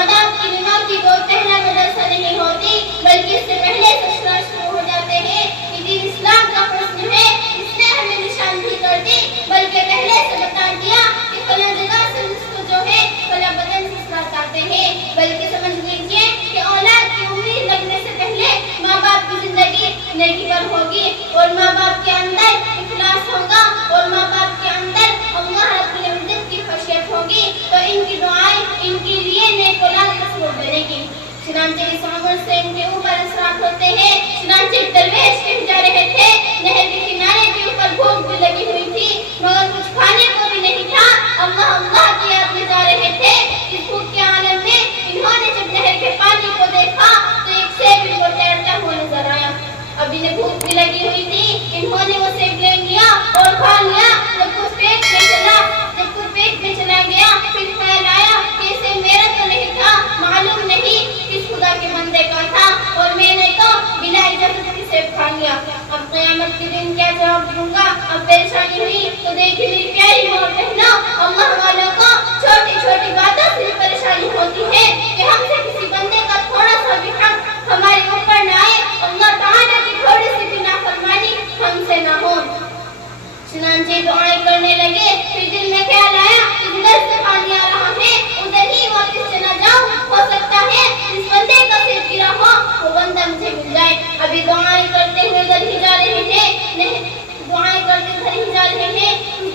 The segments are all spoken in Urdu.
آداب کی بنا کی وہ پہلا مدرسہ نہیں ہوتی، بلکہ اس سے پہلے سسرال شروع ہو جاتے ہیں۔ یہ دین اسلام کا حسن ہے، اس نے ہمیں نشان بھی کر دی، بلکہ پہلے سے بتا دیا کہ فلاں جگہ سے اس کو جو ہے فلاں بدن سسرال آتے ہیں۔ بلکہ سمجھ لیجیے کہ اولاد کی امید لگنے سے پہلے ماں باپ کی زندگی نیکی پر ہوگی، اور ماں باپ کے اندر اخلاص ہوگا، اور ماں باپ کے اندر اللہ رب العزت کی خشیت ہوگی، تو ان کی دعائیں ان کے لیے نیک اولاد نصیب بنے گی۔ چنانچہ اس عمر سے ان کے اوپر اثرات ہوتے ہیں۔ چنانچہ درویش کہیں جا رہے تھے، نہر کے کنارے کے اوپر بھوک بھی لگی ہوئی تھی، مگر کچھ کھانے کو بھی نہیں تھا۔ اللہ اللہ کی یاد میں جا رہے تھے۔ اس بھوک کے عالم میں انہوں نے جب نہر کے پانی کو دیکھا تو ایک سیب ان کو تیرتا ہوا نظر آیا۔ اب انہیں بھوک بھی لگی ہوئی تھی، انہوں نے وہ سیب لے لیا اور کھا لیا۔ جب کچھ پیٹ میں چلا گیا، پھر خیال آیا کہ اسے میرا تو نہیں تھا، معلوم نہیں کس خدا کے بندے کا تھا، اور میں نے تو بنا اجازت کے سیب کھا لیا۔ اب قیامت کے دن کیا جواب دوں گا؟ اب پریشانی ہوئی تو دیکھیے میری پیاری ماں بہنوں، اللہ والوں کو چھوٹی چھوٹی باتوں سے پریشانی ہوتی ہے کہ ہم سے کسی بندے کا تھوڑا سا بھی حق ہمارے اوپر نہ آئے، اللہ تعالیٰ کی تھوڑی سی بھی نافرمانی ہم سے نہ ہو۔ چنانچہ دعائیں کرنے لگے، پھر دل میں خیال آیا کہ جدھر سے پانی آ رہا ہے ادھر ہی واپس چلا جاؤں، ہو سکتا ہے جس بندے کا سر گرا ہو وہ بندہ مجھے مل جائے۔ ابھی دعائیں کرتے ہوئے ادھر ہی جا رہے تھے،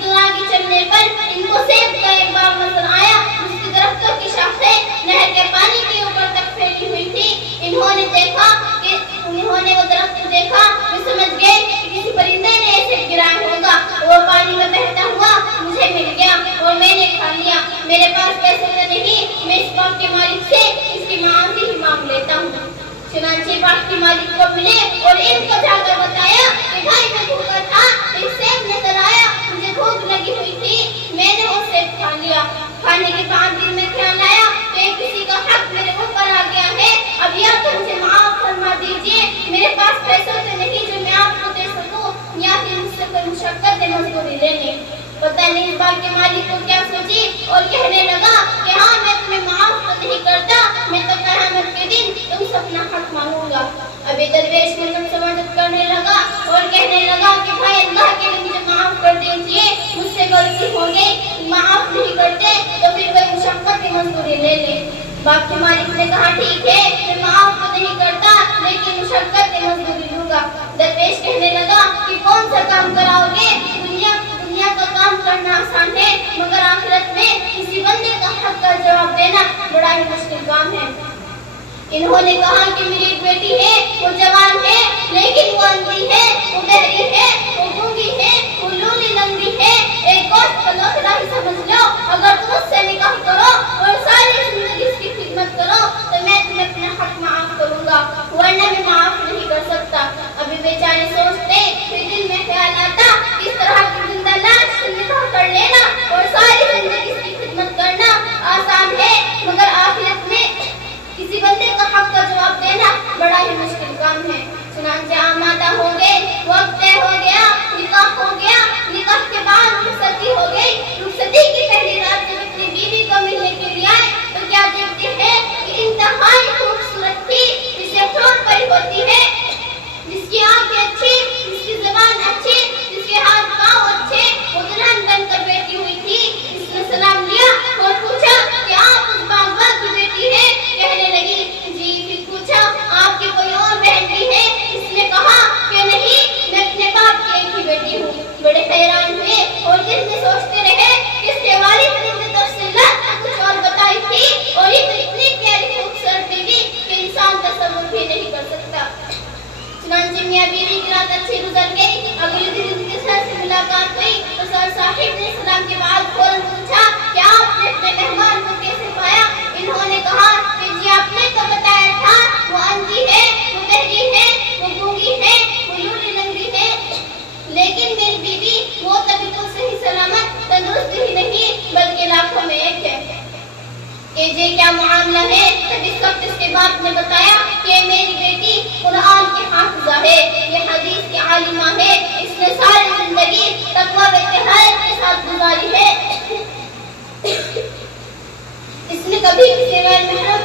تو آگے چلنے پر ان کو سیب کا ایک باغ نظر آیا، جس کی درختوں کی شاخیں نہر کے پانی کے اوپر تک پھیلی ہوئی تھی۔ انہوں نے وہ درخت دیکھا، وہ سمجھ گئے کہ کسی پرندے نے اسے گرایا ہوگا، وہ پانی میں بہتا ہوا مجھے مل گیا اور میں نے کھا لیا۔ میرے پاس پیسے تو نہیں، میں اس باغ کے مالک سے اس کی معافی ہی مانگ لیتا ہوں۔ چنانچہ باغ کے مالک کو ملے اور ان کو جا کر بتایا کہ بھائی میں بھوکا تھا، ایک سیب نظر آیا، مجھے بھوک لگی ہوئی تھی، میں نے وہ سیب کھا لیا۔ کھانے کے بعد دل میں خیال آیا کہ کسی کا حق میرے اوپر آ گیا ہے، اب یا تو مجھے معاف فرما دیجیے، میرے پاس پیسے تو نہیں جو میں آپ کو دے سکوں، یا پھر مجھ سے کوئی مشقت مزدوری لے لیں۔ پتہ نہیں اس باغ کے مالک کو کیا سوچی اور کہنے لگا کہ ہاں میں تمہیں معاف تو نہیں کرتا، میں تو قیامت کے دن تم سے اپنا حق مانگوں گا۔ ابھی درویش منت سماجت کرنے لگا اور کہنے لگا کہ بھائی اللہ کے لیے مجھے معاف کر دیجیے، مجھ سے غلطی ہو گئی، معاف نہیں کرتے تو پھر کوئی مشقت کی مزدوری لے لیں۔ باغ کے مالک نے کہا ٹھیک ہے، میں معاف تو نہیں کرتا لیکن مشقت کی مزدوری لوں گا۔ درویش کہنے لگا کہ کون سا کام کراؤ گے؟ دنیا کا کام کرنا آسان ہے، مگر آخرت میں کسی بندے کا حق کا جواب دینا بڑا ہی مشکل کام ہے۔ انہوں نے کہا کہ میری ایک بیٹی ہے، وہ جوان ہے لیکن وہ اندھی ہے، وہ بہری ہے، وہ گونگی ہے، وہ لولی لنگڑی ہے، ایک گوشت کا لوتھڑا ہی سمجھ لو۔ اگر تم اس سے نکاح کرو اور ساری زندگی اس کی خدمت کرو تو میں تمہیں اپنا حق معاف کروں گا، ورنہ میں معاف نہیں کر سکتا۔ ابھی بیچارے سوچتے، پھر دل میں خیال آتا کہ اس طرح کی زندہ لاش سے نکاح کر لینا اور ساری زندگی اس کی خدمت کرنا آسان ہے، مگر آخرت میں کسی بندے کا حق کا جواب دینا بڑا ہی مشکل کام ہے۔ چنانچہ آمادہ ہو گئے، وقت طے ہو گیا، نکاح ہو گیا۔ نکاح کے بعد رخصتی ہو گئی۔ رخصتی کی پہلی رات جب اپنی بیوی کو ملنے کے لیے آئے تو کیا دیکھتے ہیں کہ انتہائی خوبصورت تھی، جسے حور پری ہوتی ہے، جس کی آنکھیں اچھی، جس کی زبان اچھی، جس کے ہاتھ پاؤں اچھے، وہ دلہن بن کر بیٹھی ہوئی تھی۔ اس نے سلام لیا اور پوچھا کہ آپ اس باغباں کی بیٹی ہے؟ کہنے لگی جی۔ پھر پوچھا آپ کی کوئی اور بہن بھی ہے؟ اس نے کہا کہ نہیں، میں اپنے باپ کی ایک ہی بیٹی ہوں۔ بڑے حیران ہوئے اور دل میں سوچتے رہے کہ اس کے والد نے مجھے تفصیلات کچھ اور بتائی تھی، اور یہ تو اتنی پیاری خوبصورت بیوی کہ انسان تصور بھی نہیں کر سکتا۔ چنانچہ میاں بیوی کی رات اچھی گزر گئی۔ اگلے دن ان کے سر سے ملاقات ہوئی تو سر صاحب نے سلام کے بعد فوراً پوچھا کہ آپ نے اپنے مہمان کو کیسے پایا؟ انہوں نے کہا کہ جی آپ نے تو بتایا تھا، وہ اندھی ہے، وہ بہری ہے، وہ گونگی ہے، وہ لولی لنگڑی ہے، لیکن میری بیوی وہ تبھی تو صحیح سلامت تندرست ہی نہیں بلکہ لاکھوں میں ایک ہے۔ کہ یہ کیا معاملہ ہے؟ تب اس وقت اس کے باپ نے بتایا کہ میری بیٹی قرآن کی حافظہ ہے، یہ حدیث کی عالمہ ہے، اس نے ساری زندگی تقویٰ و اتحاد کے ساتھ گزاری ہے، اس نے کبھی کسی غیر محرم